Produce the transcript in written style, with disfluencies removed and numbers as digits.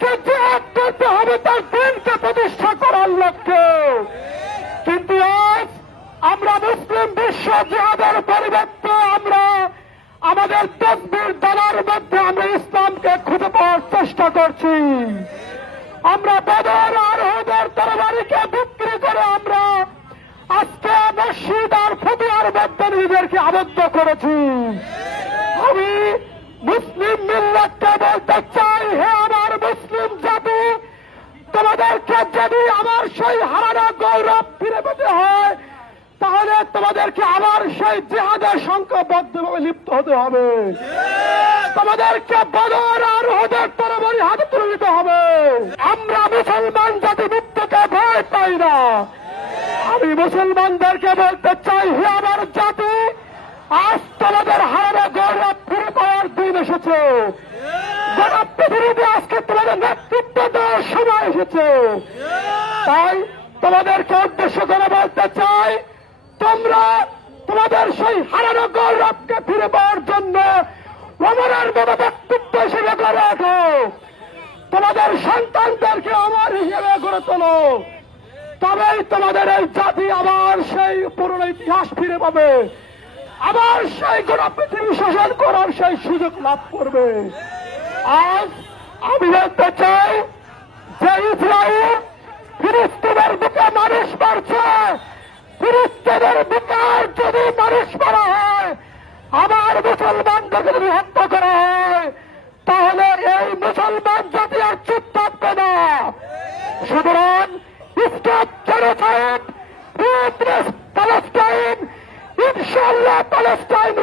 আমাদেরকে জিহাদ করতে হবে তার দিনকে প্রতিষ্ঠা করার লক্ষ্যে। কিন্তু আজ আমরা মুসলিম বিশ্ব জিহাদের পরিবর্তে আমরা আমাদের তসবির দানার মধ্যে আমরা ইসলামকে খুঁজে পাওয়ার চেষ্টা করছি। আমরা বদর আর উহুদের তরবারিকে বিক্রি করে আমরা আজকে মসজিদ আর ফতুয়ার মধ্যে নিজেদেরকে আবদ্ধ করেছি। আমি মুসলিম মিল্লাতকে বলতে চাই, হে আমার মুসলিম জাতি, তোমাদেরকে যদি আমার সেই হারানো গৌরব ফিরে পেতে হয় তাহলে তোমাদেরকে আবার সেই জিহাদের সংকল্পবদ্ধভাবে লিপ্ত হতে হবে। তোমাদেরকে বদর আর উহুদের তরবারি হাতে তুলে নিতে হবে। আমরা মুসলমান জাতি মৃত্যুকে ভয় পাই না। আমি মুসলমানদেরকে বলতে চাই, হে আমার জাতি, আজ তোমাদের হারানো গৌরব ফিরে পাওয়ার দিন এসেছে। গোটা পৃথিবীতে আজকে তোমাদের নেতৃত্ব দেওয়ার সময় এসেছে। তাই তোমাদেরকে উদ্দেশ্য করে বলতে চাই, তোমরা তোমাদের সেই হারানো গৌরবকে ফিরে পাওয়ার জন্য ওমরের মতো ব্যক্তিত্ব হিসেবে গড়ে রাখো। তোমাদের সন্তানদেরকে আমার হিসেবে গড়ে তোলো। তবেই তোমাদের এই জাতি আবার সেই পুরনো ইতিহাস ফিরে পাবে, আবার সেই গোটা পৃথিবী শাসন করার সেই সুযোগ লাভ করবে। আজ আমি বলতে চাই যে ইসরায়েল ফিলিস্তিনের বুকে মানুষ মারছে, ফিলিস্তিনের বুকে যদি মানুষ মারা হয়, আমার মুসলমানদেরকে যদি হত্যা করা হয়, তাহলে এই মুসলমান জাতি আর চুপ থাকবে না। সুতরাং স্টপ জেনোসাইড, প্যালেস্টাইন, ইনশাআল্লাহ প্যালেস্টাইন